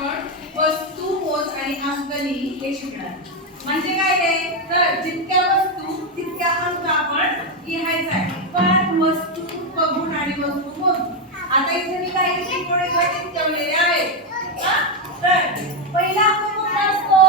Method वस्तू पोच आणि अंकनी हे शिकणार. म्हणजे काय आहे तर जितक्या वस्तू तितक्या अंक आपण लिहायचा आहे. पण वस्तू बघून आणि वस्तू मोज आता इथे मी काही गोडे ठेवलेले आहेत तर पहिला अंक असतो?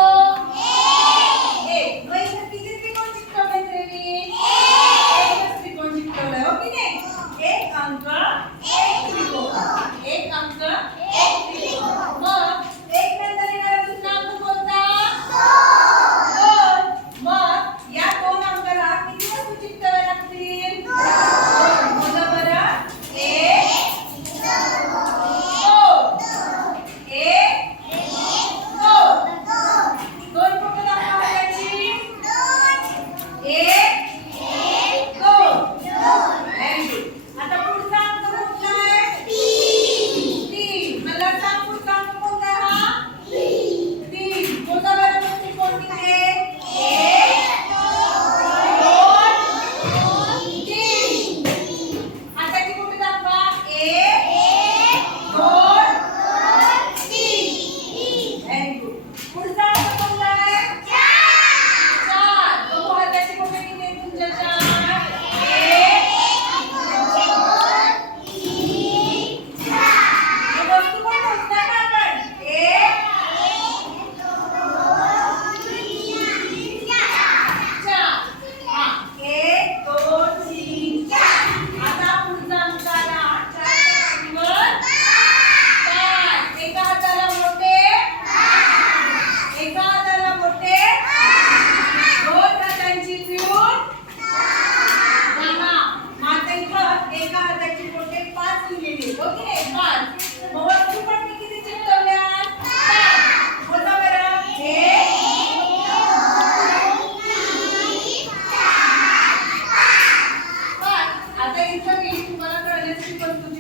चर्चा केली तुम्हाला कळण्यासाठी वस्तू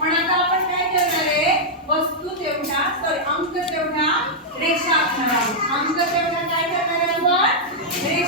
पण आता आपण काय करणार आहे? वस्तू तेवढा सॉरी अंक तेवढा रेषा आखणार आहोत. अंक तेवढा काय करणार आहे आपण? रेषा